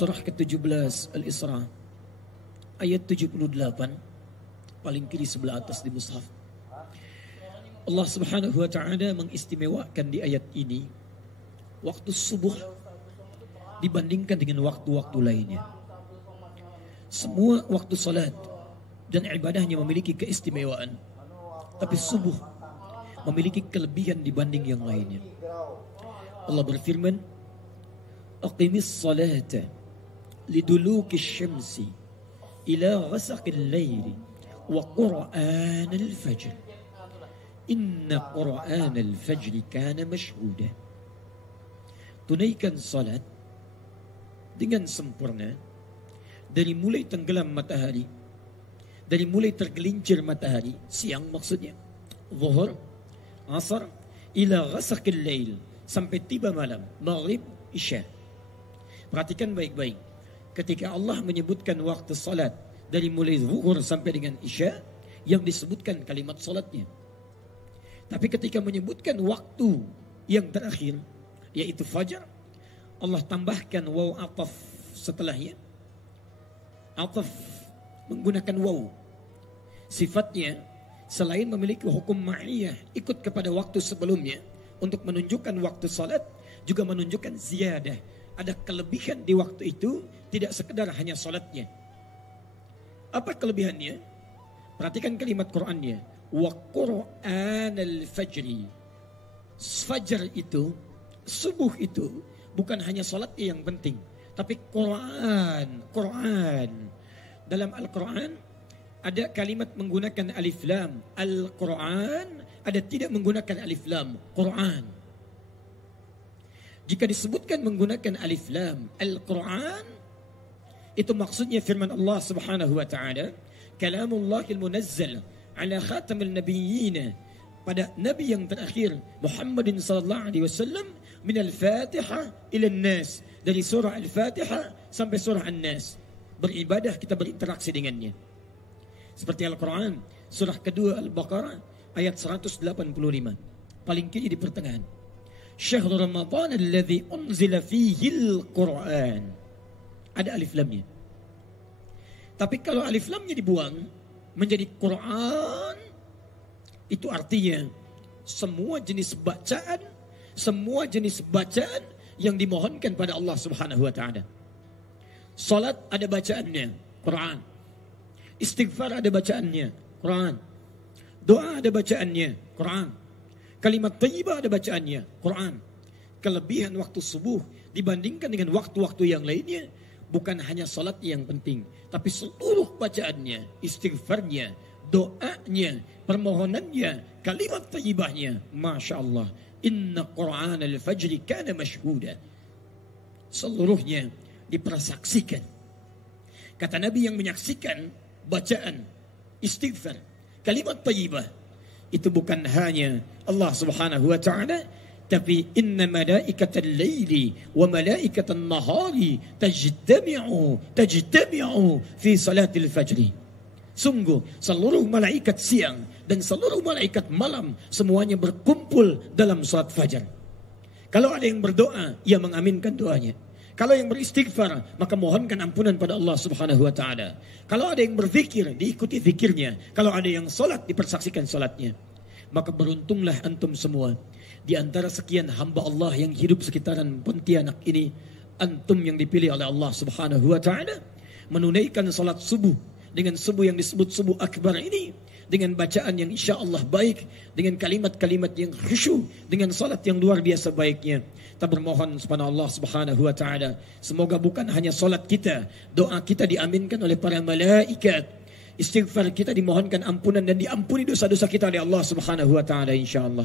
Surah ke-17 Al-Isra ayat 78, paling kiri sebelah atas di mushaf. Allah Subhanahu wa taala mengistimewakan di ayat ini waktu subuh dibandingkan dengan waktu-waktu lainnya. Semua waktu salat dan ibadahnya memiliki keistimewaan, tapi subuh memiliki kelebihan dibanding yang lainnya. Allah berfirman, "Aqimis salata liduluki syamsi ila ghasaqil laili wa qur'anal fajr. Inna qur'anal fajr kana mashhuda." Tunaikan salat dengan sempurna dari mulai tenggelam matahari, dari mulai tergelincir matahari, siang maksudnya, zuhur, asar, ila ghasaqil lail, sampai tiba malam, maghrib, isya. Perhatikan baik-baik. Ketika Allah menyebutkan waktu salat dari mulai zuhur sampai dengan isya, yang disebutkan kalimat salatnya. Tapi ketika menyebutkan waktu yang terakhir, yaitu fajar, Allah tambahkan waw ataf setelahnya. Ataf menggunakan waw. Sifatnya selain memiliki hukum ma'iyah, ikut kepada waktu sebelumnya untuk menunjukkan waktu salat, juga menunjukkan ziyadah. Ada kelebihan di waktu itu, tidak sekedar hanya salatnya. Apa kelebihannya? Perhatikan kalimat Qur'annya. Wa qur'anal fajri. Fajar itu, subuh itu, bukan hanya salatnya yang penting, tapi Quran. Dalam Al-Quran ada kalimat menggunakan alif lam. Al-Quran ada tidak menggunakan alif lam. Quran. Jika disebutkan menggunakan alif lam Al-Quran, itu maksudnya firman Allah Subhanahu wa taala, kalamullahil munazzal ala khatamil nabiyyin, pada nabi yang terakhir Muhammadin sallallahu alaihi wasallam, min al-Fatihah ila an-Nas, dari surah Al-Fatihah sampai surah An-Nas. Beribadah kita berinteraksi dengannya. Seperti Al-Quran surah kedua Al-Baqarah ayat 185, paling kiri di pertengahan. Syahrul Ramadan alladzi unzila fihil Qur'an. Ada alif lamnya. Tapi kalau alif lamnya dibuang menjadi Quran, itu artinya semua jenis bacaan yang dimohonkan pada Allah Subhanahu wa taala. Salat ada bacaannya, Quran. Istighfar ada bacaannya, Quran. Doa ada bacaannya, Quran. Kalimat thayyibah ada bacaannya, Quran. Kelebihan waktu subuh dibandingkan dengan waktu-waktu yang lainnya, bukan hanya salat yang penting, tapi seluruh bacaannya, istighfarnya, doanya, permohonannya, kalimat thayyibahnya. Masya Allah. Inna Qur'an al-fajri kana mashhuda. Seluruhnya dipersaksikan. Kata Nabi, yang menyaksikan bacaan, istighfar, kalimat thayyibah, itu bukan hanya Allah Subhanahu wa taala, tapi inna malaikatal laili wa malaikatal nahari tajtami'u fi salatil fajri. Sungguh seluruh malaikat siang dan seluruh malaikat malam semuanya berkumpul dalam salat fajar. Kalau ada yang berdoa, ia mengaminkan doanya. Kalau yang beristighfar, maka mohonkan ampunan pada Allah Subhanahu wa taala. Kalau ada yang berzikir, diikuti zikirnya. Kalau ada yang salat, dipersaksikan salatnya. Maka beruntunglah antum semua. Di antara sekian hamba Allah yang hidup sekitaran Pontianak ini, antum yang dipilih oleh Allah Subhanahu wa taala menunaikan salat subuh dengan subuh yang disebut subuh akbar ini, dengan bacaan yang insya Allah baik, dengan kalimat-kalimat yang khusyuk, dengan salat yang luar biasa baiknya. Kita bermohon kepada Allah Subhanahu wa taala, semoga bukan hanya salat kita, doa kita diaminkan oleh para malaikat, istighfar kita dimohonkan ampunan dan diampuni dosa-dosa kita oleh Allah Subhanahu wa taala insyaallah.